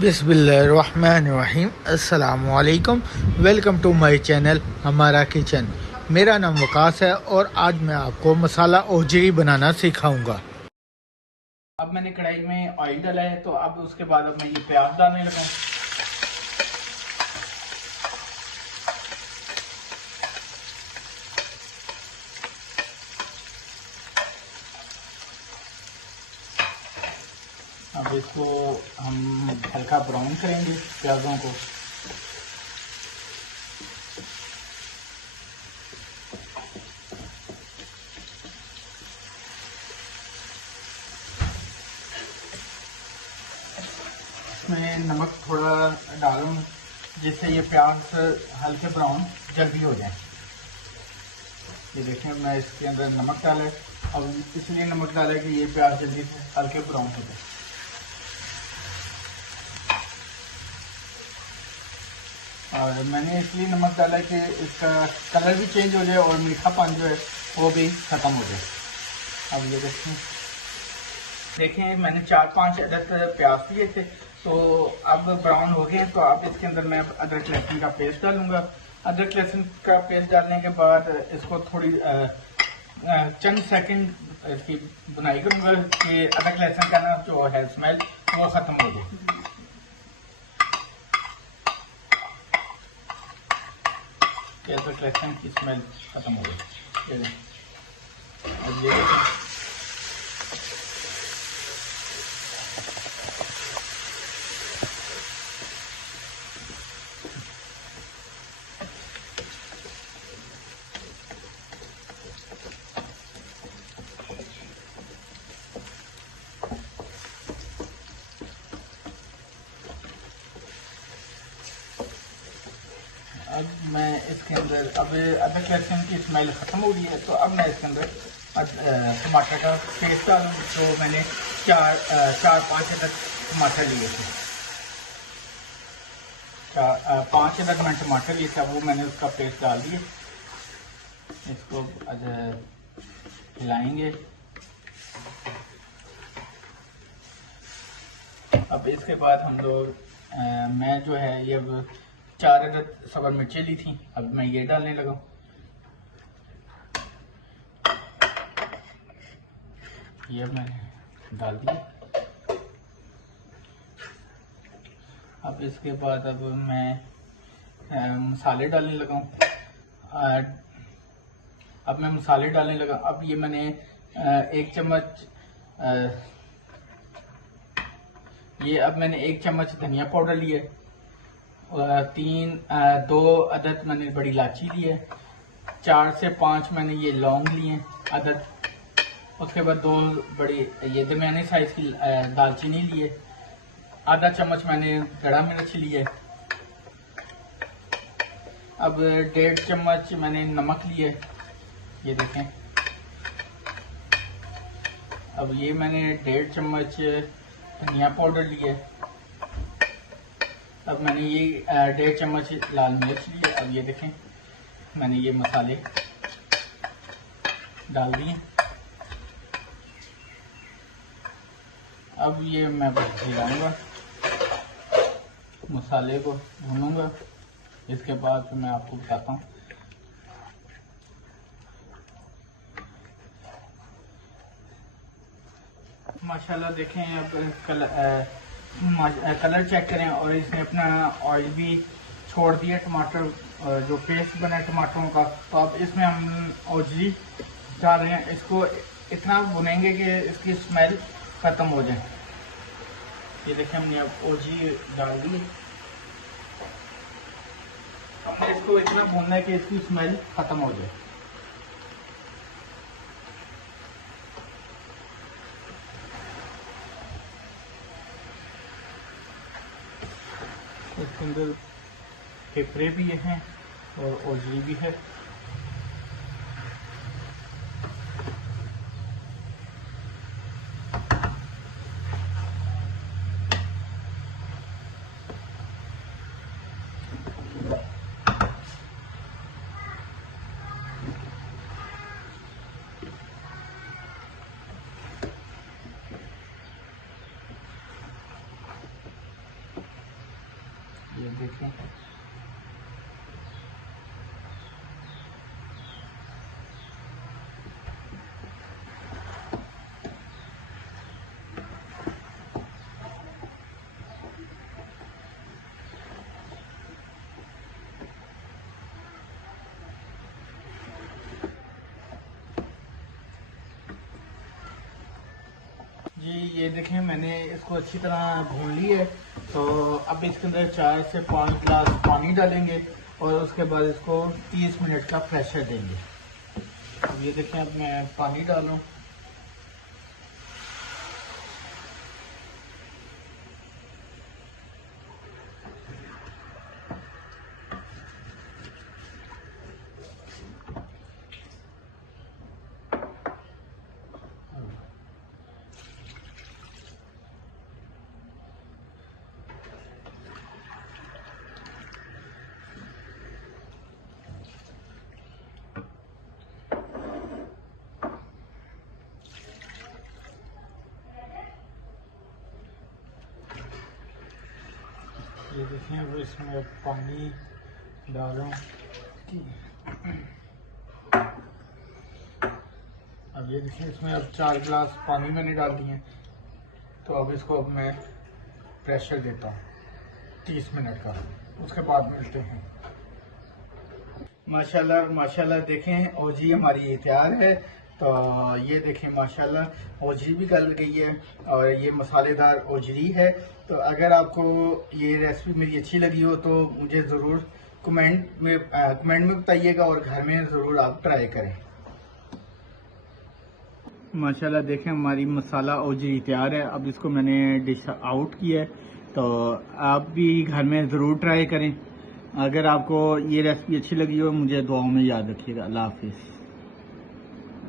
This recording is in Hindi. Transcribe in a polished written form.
बिस्मिल्लाहिर्रहमानिर्रहीम। अस्सलामु अलैकुम। वेलकम टू माय चैनल हमारा किचन। मेरा नाम वकास है और आज मैं आपको मसाला ओजरी बनाना सिखाऊंगा। अब मैंने कढ़ाई में ऑयल डाला है, तो अब उसके बाद अब मैं ये प्याज डालने लगा। अब इसको हम हल्का ब्राउन करेंगे प्याजों को। इसमें नमक थोड़ा डालूं जिससे ये प्याज हल्के ब्राउन जल्दी हो जाए। ये देखें, मैं इसके अंदर नमक डाला है। अब इसलिए नमक डाला है कि ये प्याज जल्दी हल्के ब्राउन हो जाए। और मैंने इसलिए नमक डाला है कि इसका कलर भी चेंज हो जाए और मीठापन जो है वो भी ख़त्म हो जाए। अब ये देखें मैंने 4-5 अदद प्याज लिए थे, तो अब ब्राउन हो गए। तो अब इसके अंदर मैं अदरक लहसुन का पेस्ट डालूंगा। अदरक लहसुन का पेस्ट डालने के बाद इसको थोड़ी चंद सेकंड इसकी बुनाई करूंगा कि अदरक लहसुन का ना जो है स्मेल वो ख़त्म हो जाए। अदरक लहसुन की स्मेल ख़त्म हो गई। अब ये अब मैं इसके अंदर अब अदरक लहसुन की स्मेल ख़त्म हो गई है, तो अब मैं इसके अंदर टमाटर का पेस्ट डालूँ। तो मैंने 4-5 अदद टमाटर लिए थे। 5 अदद मैं टमाटर लिए थे, वो मैंने उसका पेस्ट डाल दिया। इसको हिलाएंगे। अब इसके बाद हम लोग मैं जो है ये 4 अदद सबर मिर्चें ली थी, अब मैं ये डालने लगा। ये मैंने डाल दिया। अब इसके बाद अब मैं मसाले डालने लगा हूँ। अब मैं मसाले डालने लगा। अब ये मैंने 1 चम्मच अब मैंने 1 चम्मच धनिया पाउडर लिया। 2 अदद मैंने बड़ी इलायची ली है। 4 से 5 मैंने ये लौंग लिए अदद। उसके बाद 2 बड़ी ये दरमियाने साइज की दालचीनी लिए। आधा चम्मच मैंने गड़ा मिर्च लिए। अब 1.5 चम्मच मैंने नमक लिए, ये देखें। अब ये मैंने 1.5 चम्मच धनिया पाउडर लिए। अब मैंने ये 1.5 चम्मच लाल मिर्च लिए। अब ये देखें मैंने ये मसाले डाल दिए। अब ये मैं हिलाऊंगा, मसाले को भूनूंगा। इसके बाद फिर मैं आपको बताता हूँ। माशाल्लाह देखें, अब कलर चेक करें और इसने अपना ऑयल भी छोड़ दिया टमाटर जो पेस्ट बना है टमाटरों का। तो अब इसमें हम ओजरी डाल रहे हैं। इसको इतना भुनेंगे कि इसकी स्मेल ख़त्म हो जाए। ये देखें हमने अब ओजरी डाल दी। हमने इसको इतना भूनना है कि इसकी स्मेल ख़त्म हो जाए। इसके अंदर फेफड़े भी हैं और ओजरी भी है। ये देखें, जी ये देखें मैंने इसको अच्छी तरह भून ली है। तो अब इसके अंदर 4 से 5 गिलास पानी डालेंगे और उसके बाद इसको 30 मिनट का प्रेशर देंगे। अब ये देखें, अब मैं पानी डालूं। ये देखें, अब इसमें पानी डालूं। अब ये देखिए, इसमें अब 4 गिलास पानी मैंने डाल दिए हैं। तो अब इसको अब मैं प्रेशर देता हूँ 30 मिनट का, उसके बाद मिलते हैं। माशाल्लाह माशाल्लाह देखें, ओजी हमारी ये तैयार है। तो ये देखें माशाल्लाह ओजरी भी गल गई है और ये मसालेदार ओजरी है। तो अगर आपको ये रेसिपी मेरी अच्छी लगी हो तो मुझे ज़रूर कमेंट में बताइएगा और घर में ज़रूर आप ट्राई करें। माशाल्लाह देखें, हमारी मसाला ओजरी तैयार है। अब इसको मैंने डिश आउट किया है। तो आप भी घर में ज़रूर ट्राई करें। अगर आपको ये रेसिपी अच्छी लगी हो मुझे दुआओं में याद रखिएगा। अल्लाह हाफिज़।